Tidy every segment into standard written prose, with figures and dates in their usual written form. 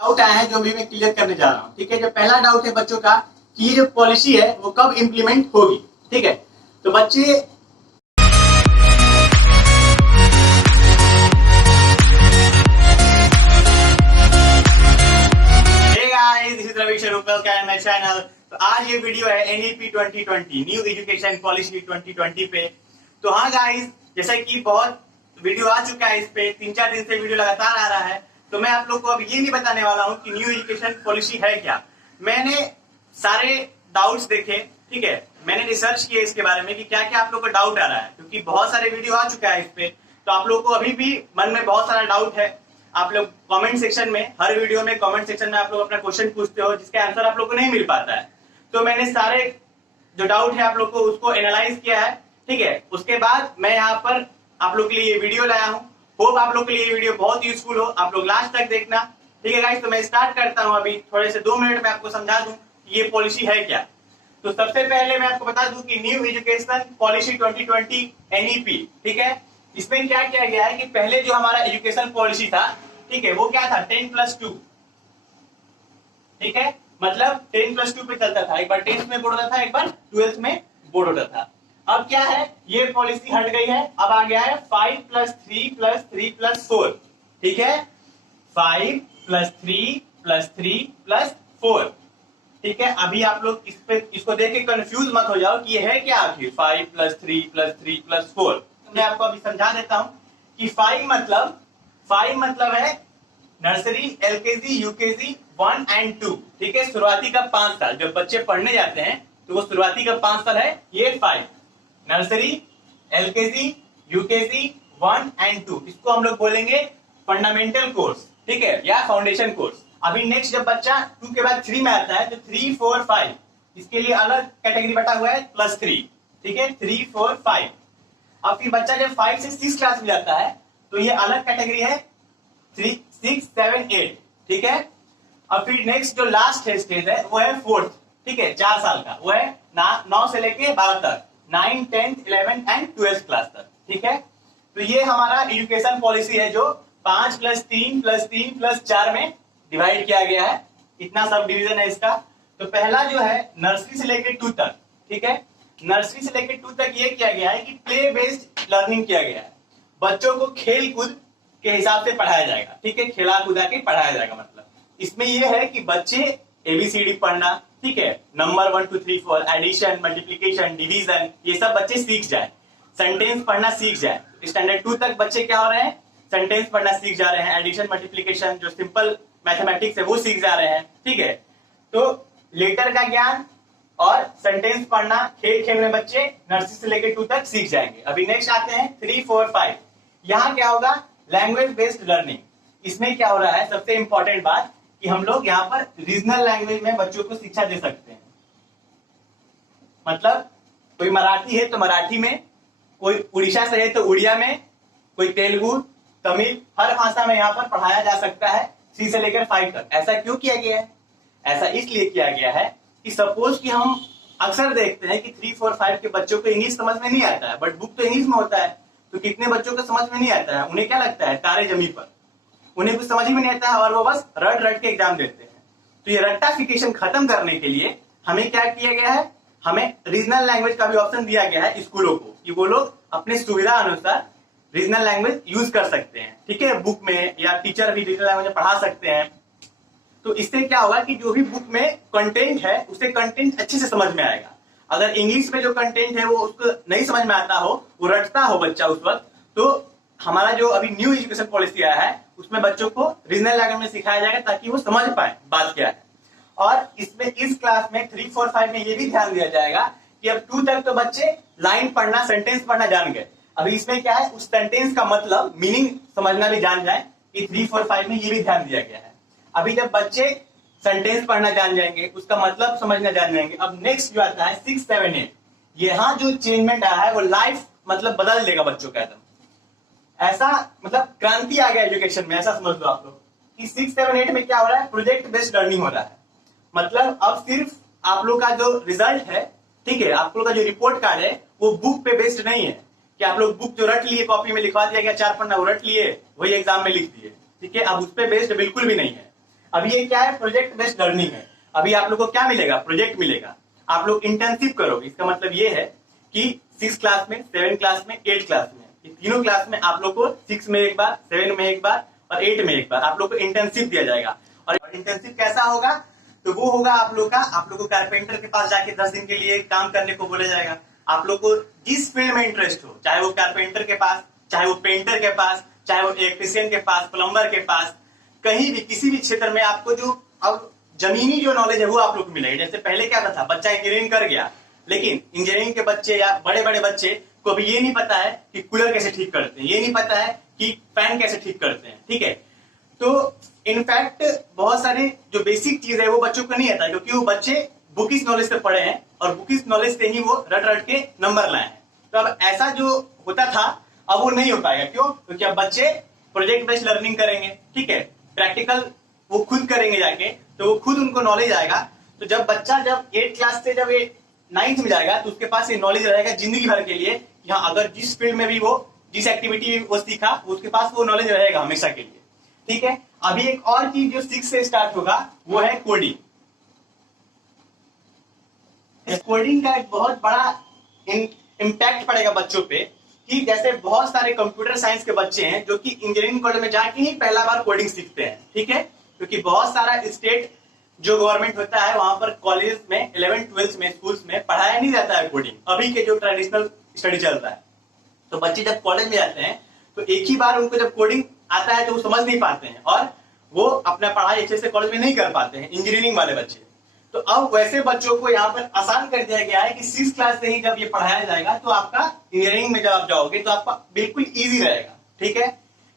Doubt आया है जो अभी मैं क्लियर करने जा रहा हूँ। ठीक है, जो पहला डाउट है बच्चों का कि ये जो पॉलिसी है वो कब इम्प्लीमेंट होगी। ठीक है, तो बच्चे चैनल। तो आज ये वीडियो है एनईपी 2020 न्यू एजुकेशन पॉलिसी 2020 पे। तो हाँ गाइस, जैसा कि बहुत वीडियो आ चुका है, इस पे 3-4 दिन से वीडियो लगातार आ रहा है, तो मैं आप लोग को अब ये नहीं बताने वाला हूँ कि न्यू एजुकेशन पॉलिसी है क्या। मैंने सारे डाउट्स देखे, ठीक है, मैंने रिसर्च किया इसके बारे में कि क्या क्या आप लोग को डाउट आ रहा है, क्योंकि बहुत सारे वीडियो आ चुका है इस पे। तो आप लोग को अभी भी मन में बहुत सारा डाउट है। आप लोग कमेंट सेक्शन में, हर वीडियो में कमेंट सेक्शन में आप लोग अपना क्वेश्चन पूछते हो जिसके आंसर आप लोग को नहीं मिल पाता है। तो मैंने सारे जो डाउट है आप लोग को उसको एनालाइज किया है। ठीक है, उसके बाद मैं यहाँ पर आप लोग के लिए ये वीडियो लाया हूँ। होप आप लोग के लिए ये वीडियो बहुत यूजफुल हो, आप लोग लास्ट तक देखना। ठीक है गाइस, तो मैं स्टार्ट करता हूँ। अभी थोड़े से 2 मिनट में आपको समझा दूं कि ये पॉलिसी है क्या। तो सबसे पहले मैं आपको बता दूं कि न्यू एजुकेशन पॉलिसी 2020 एनईपी, ठीक है, इसमें क्या किया गया है कि पहले जो हमारा एजुकेशन पॉलिसी था, ठीक है, वो क्या था 10+2। ठीक है, मतलब 10+2 पे चलता था। एक बार 10th में बोर्ड होता था, एक बार 12th में बोर्ड होता था। अब क्या है, ये पॉलिसी हट गई है, अब आ गया है 5+3+3+4। ठीक है, 5+3+3+4। ठीक है, अभी आप लोग इसको देख के कंफ्यूज मत हो जाओ कि ये है क्या आखिर 5+3+3+4। मैं आपको अभी समझा देता हूं कि 5 मतलब है नर्सरी, एलकेजी, यूकेजी 1 और 2। ठीक है, शुरुआती का 5 साल जब बच्चे पढ़ने जाते हैं तो वो शुरुआती का 5 साल है, ये 5 नर्सरी, एलकेजी, यूकेजी 1 और 2। इसको हम लोग बोलेंगे फंडामेंटल कोर्स, ठीक है, या फाउंडेशन कोर्स। अभी नेक्स्ट जब बच्चा 2 के बाद 3 में आता है तो 3, 4, 5 इसके लिए अलग कैटेगरी बटा हुआ है +3। ठीक है, 3, 4, 5। अब फिर बच्चा जब 5 से 6 क्लास में जाता है तो ये अलग कैटेगरी है 3, 6, 7, 8। ठीक है, अब फिर नेक्स्ट जो लास्ट स्टेज है वो है 4th। ठीक है, 4 साल का, वो है 9 से लेके 12 तक, 9, 10, 11 और 12th क्लास तक। ठीक है, तो ये हमारा एजुकेशन पॉलिसी है जो 5+3+3+4 में डिवाइड किया गया है। इतना सब डिवीजन है इसका। तो पहला जो है नर्सरी से लेकर 2 तक। ठीक है, नर्सरी से लेकर 2 तक ये किया गया है कि प्ले बेस्ड लर्निंग किया गया है। बच्चों को खेल कूद के हिसाब से पढ़ाया जाएगा। ठीक है, खेला कूदा के पढ़ाया जाएगा। मतलब इसमें ये है कि बच्चे ABCD पढ़ना, ठीक है, नंबर 1, 2, 3, 4, एडिशन, मल्टीप्लीकेशन, डिवीजन, ये सब बच्चे सीख जाए। सेंटेंस पढ़ना सीख जाए। स्टैंडर्ड 2 तक बच्चे क्या हो रहे हैं, सेंटेंस पढ़ना सीख जा रहे हैं। एडिशन, मल्टीप्लीकेशन, जो सिंपल मैथमेटिक्स है वो सीख जा रहे हैं। ठीक है, तो लेटर का ज्ञान और सेंटेंस पढ़ना खेल खेल में बच्चे नर्सरी से लेकर 2 तक सीख जाएंगे। अभी नेक्स्ट आते हैं 3, 4, 5। यहाँ क्या होगा, लैंग्वेज बेस्ड लर्निंग। इसमें क्या हो रहा है, सबसे इंपॉर्टेंट बात कि हम लोग यहाँ पर रीजनल लैंग्वेज में बच्चों को शिक्षा दे सकते हैं। मतलब कोई मराठी है तो मराठी में, कोई उड़ीसा से है तो उड़िया में, कोई तेलुगु, तमिल, हर भाषा में यहाँ पर पढ़ाया जा सकता है 3 से लेकर 5 तक। ऐसा क्यों किया गया है, ऐसा इसलिए किया गया है कि सपोज कि हम अक्सर देखते हैं कि 3, 4, 5 के बच्चों को इंग्लिश समझ में नहीं आता है, बट बुक तो इंग्लिश में होता है। तो कितने बच्चों को समझ में नहीं आता है, उन्हें क्या लगता है तारे जमी पर, उन्हें कुछ समझ ही में नहीं आता है और वो बस रट के एग्जाम देते हैं। तो ये रट्टाफिकेशन खत्म करने के लिए हमें क्या किया गया है, हमें रीजनल लैंग्वेज का भी ऑप्शन दिया गया है स्कूलों को कि वो लोग अपने सुविधा अनुसार रीजनल लैंग्वेज यूज कर सकते हैं। ठीक है, बुक में या टीचर भी रीजनल लैंग्वेज में पढ़ा सकते हैं। तो इससे क्या होगा कि जो भी बुक में कंटेंट है उसे कंटेंट अच्छे से समझ में आएगा। अगर इंग्लिश में जो कंटेंट है वो उसको नहीं समझ में आता हो, वो रटता हो बच्चा उस वक्त, तो हमारा जो अभी न्यू एजुकेशन पॉलिसी आया है उसमें बच्चों को रीजनल लैंग्वेज में सिखाया जाएगा ताकि वो समझ पाए बात क्या है। और इसमें इस क्लास में 3, 4, 5 में ये भी ध्यान दिया जाएगा कि अब 2 तक तो बच्चे लाइन पढ़ना, सेंटेंस पढ़ना जान गए। अभी इसमें क्या है, उस सेंटेंस का मतलब मीनिंग समझना भी जान जाए, कि 3, 4, 5 में ये भी ध्यान दिया गया है। अभी जब बच्चे सेंटेंस पढ़ना जान जाएंगे, उसका मतलब समझना जान जाएंगे, अब नेक्स्ट जो आता है 6, 7, 8, यहाँ जो चेंजमेंट आया है वो लाइफ मतलब बदल देगा बच्चों का एकदम। ऐसा मतलब क्रांति आ गया एजुकेशन में, ऐसा समझ लो आप लोग कि 6, 7, 8 में क्या हो रहा है, प्रोजेक्ट बेस्ड लर्निंग हो रहा है। मतलब अब सिर्फ आप लोग का जो रिजल्ट है, ठीक है, आप लोग का जो रिपोर्ट कार्ड है वो बुक पे बेस्ड नहीं है कि आप लोग बुक जो रट लिए, कॉपी में लिखवा दिया गया 4 पन्ना वो रट लिए, वही एग्जाम में लिख दिए। ठीक है, अब उस पे बेस्ड बिल्कुल भी नहीं है। अभी ये क्या है, प्रोजेक्ट बेस्ड लर्निंग है। अभी आप लोग को क्या मिलेगा, प्रोजेक्ट मिलेगा, आप लोग इंटर्नशिप करोगे। इसका मतलब ये है कि 6 क्लास में, 7 क्लास में, 8 क्लास में, ये तीनों क्लास में आप लोग को 6 में एक बार, 7 में एक बार और 8 में एक बार आप लोग को इंटर्नशिप दिया जाएगा। और इंटर्नशिप कैसा होगा, तो वो होगा आप लोग का, आप लोग को कारपेंटर के पास जाके 10 दिन के लिए काम करने को बोला जाएगा। आप लोग को जिस फील्ड में इंटरेस्ट हो, चाहे वो कारपेंटर के पास, चाहे वो पेंटर के पास, चाहे वो इलेक्ट्रिशियन के पास, प्लम्बर के पास, कहीं भी किसी भी क्षेत्र में आपको जो अब जमीनी जो नॉलेज है वो आप लोग को मिलेगी। जैसे पहले क्या था, बच्चा इंजीनियरिंग कर गया, लेकिन इंजीनियरिंग के बच्चे या बड़े बड़े बच्चे को भी ये नहीं पता है कि कूलर कैसे ठीक करते हैं, ये नहीं पता है कि फैन कैसे ठीक करते हैं, ठीक है। तो इनफैक्ट बहुत सारे जो बेसिक चीज है वो बच्चों को नहीं आता, क्योंकि वो बच्चे बुकिश नॉलेज से पढ़े हैं और बुकिश नॉलेज से ही वो रट रट के नंबर लाए हैं। तो अब ऐसा जो होता था अब वो नहीं हो पाएगा। क्यों? क्योंकि अब बच्चे प्रोजेक्ट बेस्ड लर्निंग करेंगे, ठीक है, प्रैक्टिकल वो खुद करेंगे जाके, तो वो खुद उनको नॉलेज आएगा। तो जब बच्चा जब 8 क्लास से जब 9th में जाएगा तो उसके पास ये नॉलेज रहेगा जिंदगी भर के लिए कि हाँ, अगर जिस फील्ड में भी वो, जिस एक्टिविटी वो सीखा, उसके पास वो नॉलेज रहेगा हमेशा के लिए, ठीक है। अभी एक और चीज जो 6 से स्टार्ट होगा वो है कोडिंग। कोडिंग का एक बहुत बड़ा इम्पैक्ट पड़ेगा बच्चों पे, कि जैसे बहुत सारे कंप्यूटर साइंस के बच्चे हैं जो कि इंजीनियरिंग कॉलेज में जाके ही पहला बार कोडिंग सीखते हैं, ठीक है। क्योंकि बहुत सारा स्टेट जो गवर्नमेंट होता है वहां पर कॉलेज में 11th-12th में स्कूल्स में पढ़ाया नहीं जाता है कोडिंग, अभी के जो ट्रेडिशनल स्टडी चल रहा है। तो बच्चे जब कॉलेज में जाते हैं तो एक ही बार उनको जब कोडिंग आता है तो वो समझ नहीं पाते हैं और वो अपना पढ़ाई अच्छे से कॉलेज में नहीं कर पाते हैं, इंजीनियरिंग वाले बच्चे। तो अब वैसे बच्चों को यहाँ पर आसान कर दिया गया है कि 6 क्लास से ही जब ये पढ़ाया जाएगा तो आपका इंजीनियरिंग में जब आप जाओगे तो आपका बिल्कुल इजी रहेगा, ठीक है।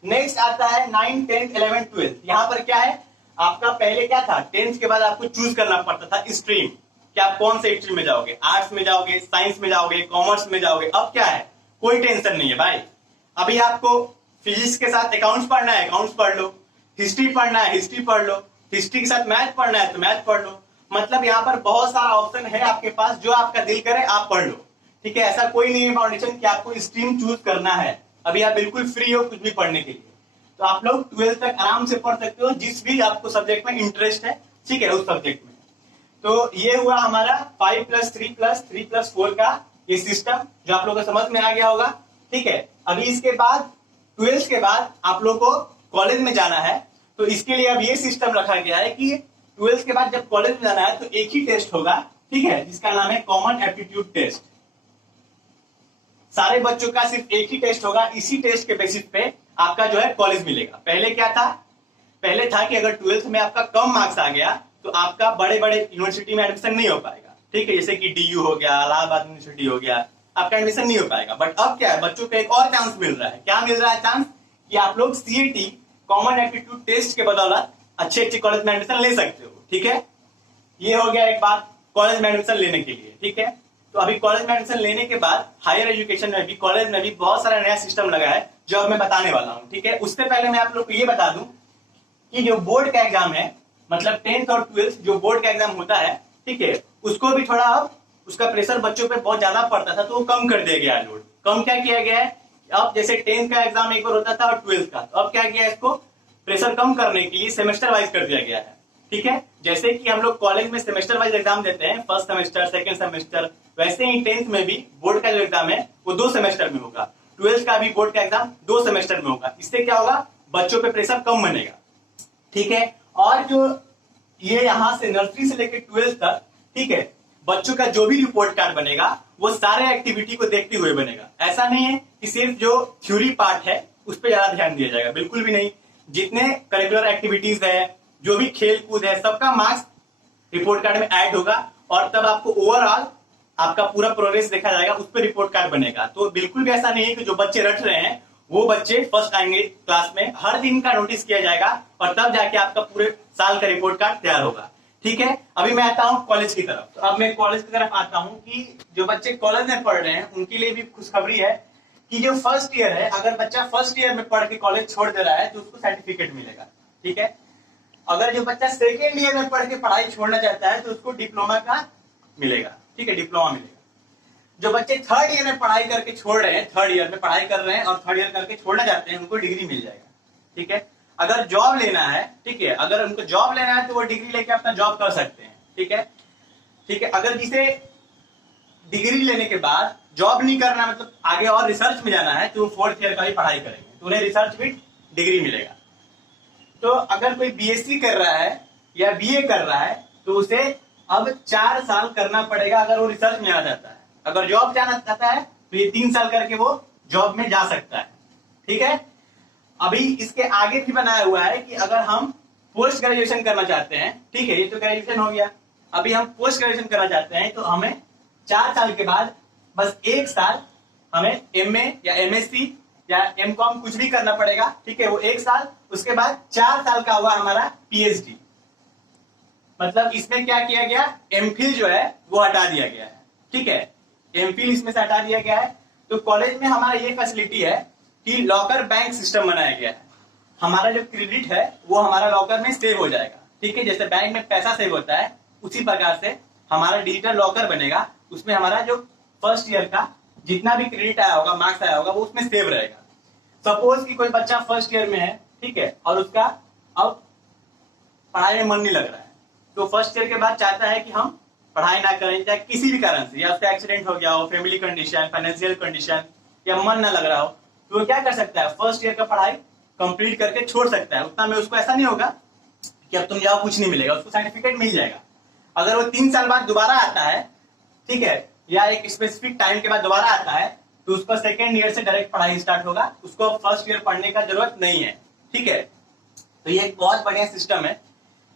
नेक्स्ट आता है 9th, 10th, 11th, 12th। यहाँ पर क्या है, आपका पहले क्या था, 10th के बाद आपको चूज करना पड़ता था स्ट्रीम, कि आप कौन से स्ट्रीम में जाओगे, आर्ट्स में जाओगे, साइंस में जाओगे, कॉमर्स में जाओगे। अब क्या है, कोई टेंशन नहीं है भाई। अभी आपको फिजिक्स के साथ अकाउंट्स पढ़ना है, अकाउंट्स पढ़ लो, हिस्ट्री पढ़ना है, हिस्ट्री पढ़ लो, हिस्ट्री के साथ मैथ पढ़ना है तो मैथ पढ़ लो। मतलब यहाँ पर बहुत सारा ऑप्शन है आपके पास, जो आपका दिल करे आप पढ़ लो, ठीक है। ऐसा कोई नहीं है फाउंडेशन कि आपको स्ट्रीम चूज करना है। अभी आप बिल्कुल फ्री हो कुछ भी पढ़ने के लिए, तो आप लोग 12th तक आराम से पढ़ सकते हो, जिस भी आपको सब्जेक्ट में इंटरेस्ट है, ठीक है, उस सब्जेक्ट में। तो ये हुआ हमारा 5+3+3+4 का ये सिस्टम, जो आप लोगों को समझ में आ गया होगा, ठीक है। अभी इसके बाद 12th के बाद आप लोग को कॉलेज में जाना है, तो इसके लिए अब ये सिस्टम रखा गया है कि 12th के बाद जब कॉलेज में जाना है तो एक ही टेस्ट होगा, ठीक है, जिसका नाम है कॉमन एप्टीट्यूड टेस्ट। सारे बच्चों का सिर्फ एक ही टेस्ट होगा, इसी टेस्ट के बेसिस पे आपका जो है कॉलेज मिलेगा। पहले क्या था, पहले था कि अगर 12th में आपका कम मार्क्स आ गया तो आपका बड़े बड़े यूनिवर्सिटी में एडमिशन नहीं हो पाएगा, ठीक है, जैसे कि DU हो गया, इलाहाबाद यूनिवर्सिटी हो गया, आपका एडमिशन नहीं हो पाएगा। बट अब क्या है, बच्चों को एक और चांस मिल रहा है। क्या मिल रहा है चांस, कि आप लोग CET कॉमन एप्टीट्यूड टेस्ट के बदौलत अच्छे अच्छे कॉलेज में एडमिशन ले सकते हो, ठीक है। ये हो गया एक बात कॉलेज में एडमिशन लेने के लिए, ठीक है। तो अभी कॉलेज में एडमिशन लेने के बाद हायर एजुकेशन में भी, कॉलेज में भी बहुत सारा नया सिस्टम लगा है जो अब मैं बताने वाला हूँ, ठीक है। उससे पहले मैं आप लोग को ये बता दूं कि जो बोर्ड का एग्जाम है, मतलब 10th और 12th जो बोर्ड का एग्जाम होता है, ठीक है, उसको भी थोड़ा अब उसका प्रेशर बच्चों पे बहुत ज्यादा पड़ता था, तो वो कम कर दिया गया लोड। कम क्या किया गया है, अब जैसे 10th का एग्जाम एक बार होता था और 12th का, तो अब क्या किया है, इसको प्रेशर कम करने के लिए सेमेस्टर वाइज कर दिया गया है, ठीक है। जैसे कि हम लोग कॉलेज में सेमेस्टर वाइज एग्जाम देते हैं, फर्स्ट सेमेस्टर, सेकंड सेमेस्टर, वैसे ही 10th में भी बोर्ड का जो एग्जाम है वो 2 सेमेस्टर में होगा। 12th का भी बोर्ड का एग्जाम 2 सेमेस्टर में होगा। इससे क्या होगा, बच्चों पे प्रेशर कम बनेगा, ठीक है। और जो ये यहाँ से नर्सरी से लेकर 12th तक, ठीक है, बच्चों का जो भी रिपोर्ट कार्ड बनेगा वो सारे एक्टिविटी को देखते हुए बनेगा। ऐसा नहीं है कि सिर्फ जो थ्योरी पार्ट है उस पर ज्यादा ध्यान दिया जाएगा, बिल्कुल भी नहीं। जितने करिकुलर एक्टिविटीज है, जो भी खेल कूद है, सबका मार्क्स रिपोर्ट कार्ड में ऐड होगा और तब आपको ओवरऑल आपका पूरा प्रोग्रेस देखा जाएगा, उस पर रिपोर्ट कार्ड बनेगा। तो बिल्कुल भी ऐसा नहीं है कि जो बच्चे रट रहे हैं वो बच्चे फर्स्ट आएंगे क्लास में, हर दिन का नोटिस किया जाएगा और तब जाके आपका पूरे साल का रिपोर्ट कार्ड तैयार होगा, ठीक है। अभी मैं आता हूँ कॉलेज की तरफ। तो अब मैं कॉलेज की तरफ आता हूँ कि जो बच्चे कॉलेज में पढ़ रहे हैं उनके लिए भी खुशखबरी है कि जो फर्स्ट ईयर है, अगर बच्चा फर्स्ट ईयर में पढ़ के कॉलेज छोड़ दे रहा है तो उसको सर्टिफिकेट मिलेगा, ठीक है। अगर जो बच्चा सेकेंड ईयर में पढ़ के पढ़ाई छोड़ना चाहता है तो उसको डिप्लोमा का मिलेगा, ठीक है, डिप्लोमा मिलेगा। जो बच्चे 3rd ईयर में पढ़ाई करके छोड़ रहे हैं, 3rd ईयर में पढ़ाई कर रहे हैं और 3rd ईयर करके छोड़ना चाहते हैं, उनको डिग्री मिल जाएगा, ठीक है। अगर जॉब लेना है, ठीक है, अगर उनको जॉब लेना है तो वो डिग्री लेके अपना जॉब कर सकते हैं, ठीक है, ठीक है। अगर जिसे डिग्री लेने के बाद जॉब नहीं करना, मतलब आगे और रिसर्च में जाना है, तो वो 4th ईयर का ही पढ़ाई करेंगे, तो उन्हें रिसर्च विद डिग्री मिलेगा। तो अगर कोई बीएससी कर रहा है या बीए कर रहा है तो उसे अब 4 साल करना पड़ेगा अगर वो रिसर्च में जाना चाहता है। अगर जॉब जाना चाहता है तो ये 3 साल करके वो जॉब में जा सकता है, ठीक है। अभी इसके आगे भी बनाया हुआ है कि अगर हम पोस्ट ग्रेजुएशन करना चाहते हैं, ठीक है, ये तो ग्रेजुएशन हो गया, अभी हम पोस्ट ग्रेजुएशन करना चाहते हैं तो हमें 4 साल के बाद बस 1 साल हमें एमए या एमएससी या एमकॉम कुछ भी करना पड़ेगा, ठीक है, वो 1 साल, उसके बाद 4 साल का हुआ हमारा पीएचडी। मतलब इसमें क्या किया गया, एमफिल जो है वो हटा दिया गया है, ठीक है, एमफिल इसमें से हटा दिया गया है। तो कॉलेज में हमारा ये फैसिलिटी है कि लॉकर बैंक सिस्टम बनाया गया है। हमारा जो क्रेडिट है वो हमारा लॉकर में सेव हो जाएगा, ठीक है, जैसे बैंक में पैसा सेव होता है उसी प्रकार से हमारा डिजिटल लॉकर बनेगा, उसमें हमारा जो फर्स्ट ईयर का जितना भी क्रेडिट आया होगा, मार्क्स आया होगा, वो उसमें सेव रहेगा। सपोज कि कोई बच्चा फर्स्ट ईयर में है, ठीक है, और उसका अब पढ़ाई में मन नहीं लग रहा है, तो फर्स्ट ईयर के बाद चाहता है कि हम पढ़ाई ना करें, चाहे किसी भी कारण से, या उसका एक्सीडेंट हो गया हो, फैमिली कंडीशन, फाइनेंशियल कंडीशन, या मन ना लग रहा हो, तो वो क्या कर सकता है, फर्स्ट ईयर का पढ़ाई कंप्लीट करके छोड़ सकता है। उतना में उसको ऐसा नहीं होगा कि अब तुम जाओ कुछ नहीं मिलेगा, उसको सर्टिफिकेट मिल जाएगा। अगर वो 3 साल बाद दोबारा आता है, ठीक है, या एक स्पेसिफिक टाइम के बाद दोबारा आता है, तो उसका सेकेंड ईयर से डायरेक्ट पढ़ाई स्टार्ट होगा, उसको फर्स्ट ईयर पढ़ने का जरूरत नहीं है, ठीक है। तो ये एक बहुत बढ़िया सिस्टम है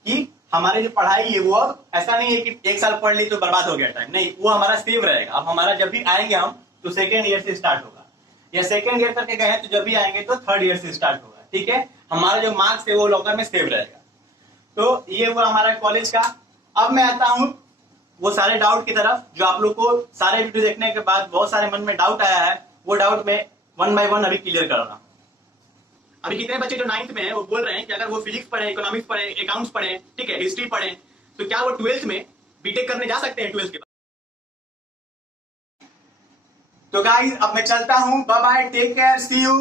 कि हमारी जो पढ़ाई है वो अब ऐसा नहीं है कि 1 साल पढ़ ली तो बर्बाद हो गया टाइम, नहीं, वो हमारा सेव रहेगा। अब हमारा जब भी आएंगे हम तो सेकेंड ईयर से स्टार्ट होगा, या सेकेंड ईयर करके गए तो जब भी आएंगे तो 3rd ईयर से स्टार्ट होगा, ठीक है। हमारा जो मार्क्स है वो लॉकर में सेव रहेगा। तो ये वो हमारा कॉलेज का। अब मैं आता हूँ वो सारे डाउट की तरफ जो आप लोग को सारे वीडियो देखने के बाद बहुत सारे मन में डाउट आया है, वो डाउट में 1 by 1 अभी क्लियर कर रहा हूँ। अभी कितने बच्चे जो 9th में है वो बोल रहे हैं कि अगर वो फिजिक्स पढ़े, इकोनॉमिक्स पढ़े, अकाउंट्स पढ़े, ठीक है, हिस्ट्री पढ़े, तो क्या वो 12th में बीटेक करने जा सकते हैं 12th के बाद? तो गाइस अब मैं चलता हूँ, bye bye, take care, see you.